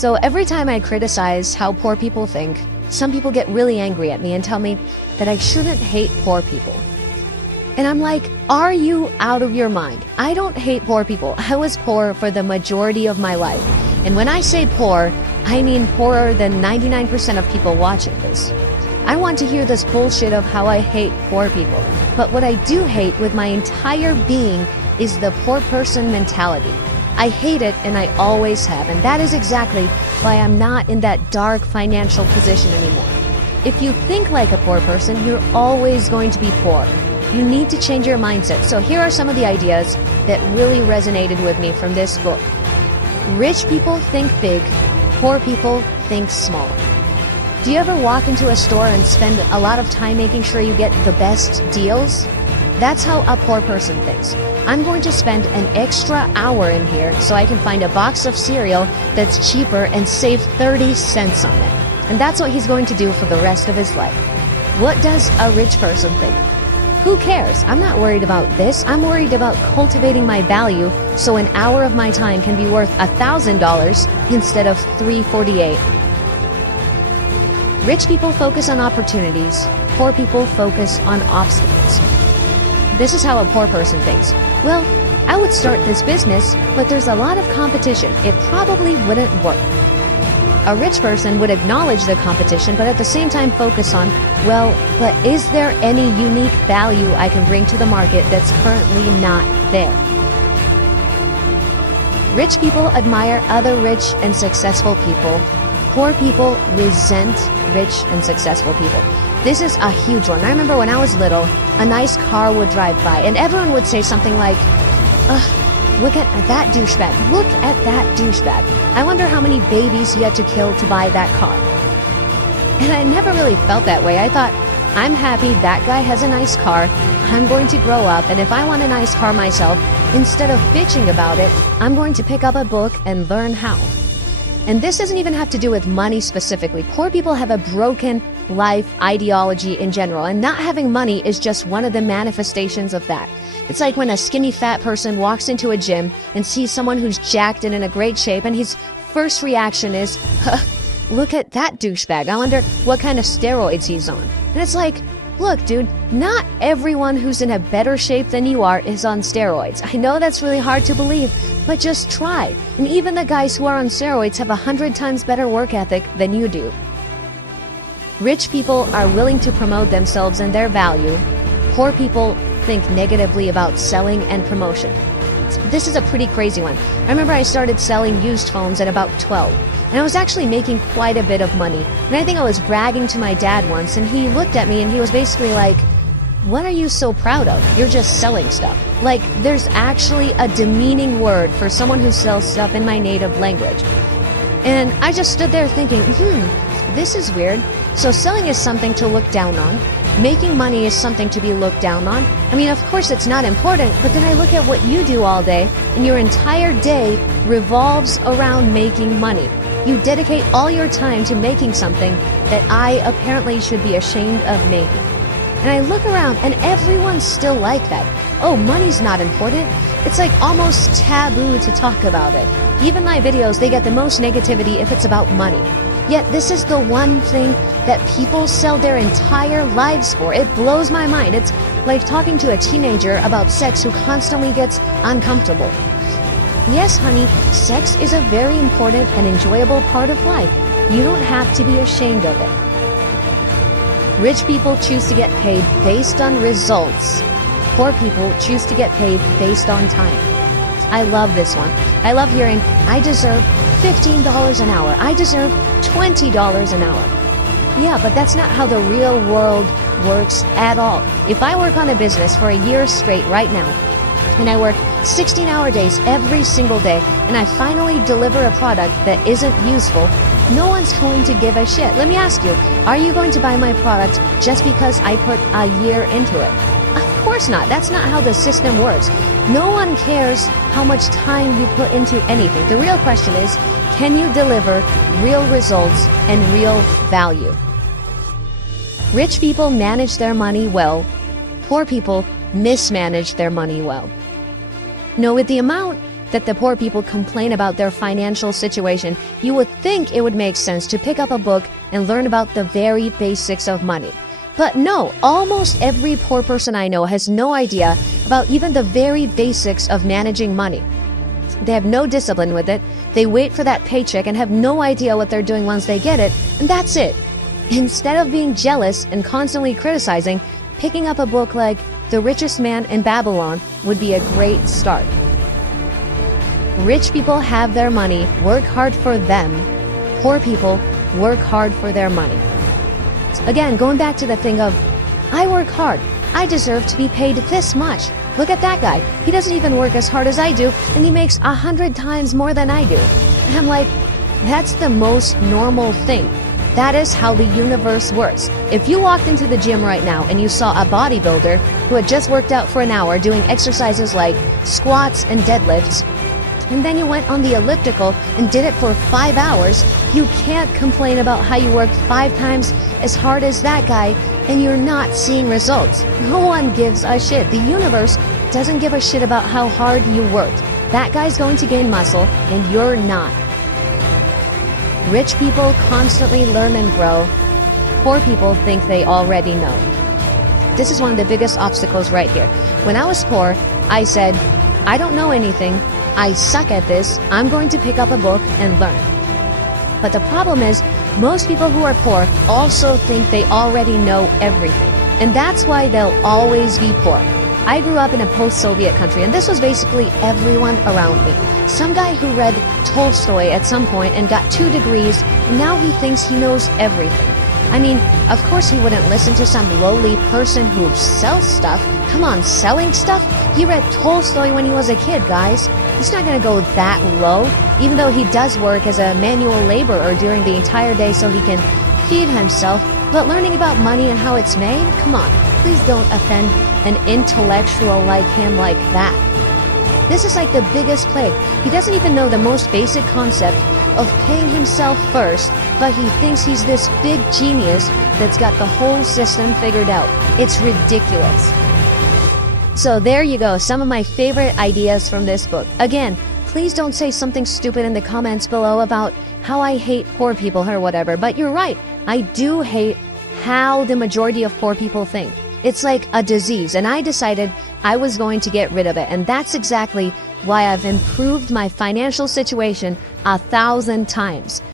So every time I criticize how poor people think, some people get really angry at me and tell me that I shouldn't hate poor people. And I'm like, are you out of your mind? I don't hate poor people. I was poor for the majority of my life. And when I say poor, I mean poorer than 99% of people watching this. I want to hear this bullshit of how I hate poor people. But what I do hate with my entire being is the poor person mentality. I hate it, and I always have, and that is exactly why I'm not in that dark financial position anymore. If you think like a poor person, you're always going to be poor. You need to change your mindset. So here are some of the ideas that really resonated with me from this book. Rich people think big, poor people think small. Do you ever walk into a store and spend a lot of time making sure you get the best deals? That's how a poor person thinks. I'm going to spend an extra hour in here so I can find a box of cereal that's cheaper and save 30 cents on it. And that's what he's going to do for the rest of his life. What does a rich person think? Who cares? I'm not worried about this. I'm worried about cultivating my value so an hour of my time can be worth $1,000 instead of $348. Rich people focus on opportunities. Poor people focus on obstacles. This is how a poor person thinks. Well, I would start this business, but there's a lot of competition. It probably wouldn't work. A rich person would acknowledge the competition, but at the same time focus on, well, but is there any unique value I can bring to the market that's currently not there? Rich people admire other rich and successful people. Poor people resent rich and successful people. This is a huge one. I remember when I was little, a nice car would drive by and everyone would say something like, ugh, look at that douchebag. Look at that douchebag. I wonder how many babies he had to kill to buy that car. And I never really felt that way. I thought, I'm happy that guy has a nice car. I'm going to grow up, and if I want a nice car myself, instead of bitching about it, I'm going to pick up a book and learn how. And this doesn't even have to do with money specifically. Poor people have a broken life ideology in general, and not having money is just one of the manifestations of that. It's like when a skinny fat person walks into a gym and sees someone who's jacked and in a great shape, and his first reaction is, huh, look at that douchebag. I wonder what kind of steroids he's on. And it's like, look, dude, not everyone who's in a better shape than you are is on steroids. I know that's really hard to believe, but just try. And even the guys who are on steroids have 100 times better work ethic than you do. Rich people are willing to promote themselves and their value. Poor people think negatively about selling and promotion. This is a pretty crazy one. I remember I started selling used phones at about 12. And I was actually making quite a bit of money. And I think I was bragging to my dad once, and he looked at me and he was basically like, what are you so proud of? You're just selling stuff. Like, there's actually a demeaning word for someone who sells stuff in my native language. And I just stood there thinking, this is weird. So selling is something to look down on. Making money is something to be looked down on. I mean, of course it's not important, but then I look at what you do all day, and your entire day revolves around making money. You dedicate all your time to making something that I apparently should be ashamed of making. And I look around and everyone's still like that. Oh, money's not important. It's like almost taboo to talk about it. Even my videos, they get the most negativity if it's about money. Yet this is the one thing that people sell their entire lives for. It blows my mind. It's like talking to a teenager about sex who constantly gets uncomfortable. Yes, honey, sex is a very important and enjoyable part of life. You don't have to be ashamed of it. Rich people choose to get paid based on results. Poor people choose to get paid based on time. I love this one. I love hearing, I deserve $15 an hour. I deserve $20 an hour. Yeah, but that's not how the real world works at all. If I work on a business for a year straight right now, and I work 16-hour days every single day, and I finally deliver a product that isn't useful, no one's going to give a shit. Let me ask you, are you going to buy my product just because I put a year into it? Of course not. That's not how the system works. No one cares how much time you put into anything. The real question is, can you deliver real results and real value? Rich people manage their money well. Poor people mismanage their money well. With the amount that the poor people complain about their financial situation, you would think it would make sense to pick up a book and learn about the very basics of money. But no, almost every poor person I know has no idea about even the very basics of managing money. They have no discipline with it, they wait for that paycheck and have no idea what they're doing once they get it, and that's it. Instead of being jealous and constantly criticizing, picking up a book like The Richest Man in Babylon would be a great start. Rich people have their money, work hard for them. Poor people work hard for their money. Again, going back to the thing of, I work hard, I deserve to be paid this much. Look at that guy, he doesn't even work as hard as I do, and he makes 100 times more than I do. And I'm like, that's the most normal thing. That is how the universe works. If you walked into the gym right now and you saw a bodybuilder who had just worked out for an hour doing exercises like squats and deadlifts, and then you went on the elliptical and did it for 5 hours, you can't complain about how you worked 5 times as hard as that guy and you're not seeing results. No one gives a shit. The universe doesn't give a shit about how hard you worked. That guy's going to gain muscle and you're not. Rich people constantly learn and grow. Poor people think they already know. This is one of the biggest obstacles right here. When I was poor, I said, I don't know anything. I suck at this. I'm going to pick up a book and learn. But the problem is, most people who are poor also think they already know everything. And that's why they'll always be poor. I grew up in a post-Soviet country, and this was basically everyone around me. Some guy who read Tolstoy at some point and got 2 degrees, and now he thinks he knows everything. I mean, of course he wouldn't listen to some lowly person who sells stuff. Come on, selling stuff? He read Tolstoy when he was a kid, guys. He's not gonna go that low, even though he does work as a manual laborer during the entire day so he can feed himself. But learning about money and how it's made? Come on, please don't offend an intellectual like him like that. This is like the biggest plague. He doesn't even know the most basic concept of paying himself first, but he thinks he's this big genius that's got the whole system figured out. It's ridiculous. So there you go, some of my favorite ideas from this book. Again, please don't say something stupid in the comments below about how I hate poor people or whatever, but you're right. I do hate how the majority of poor people think. It's like a disease, and I decided I was going to get rid of it, and that's exactly why I've improved my financial situation 1,000 times.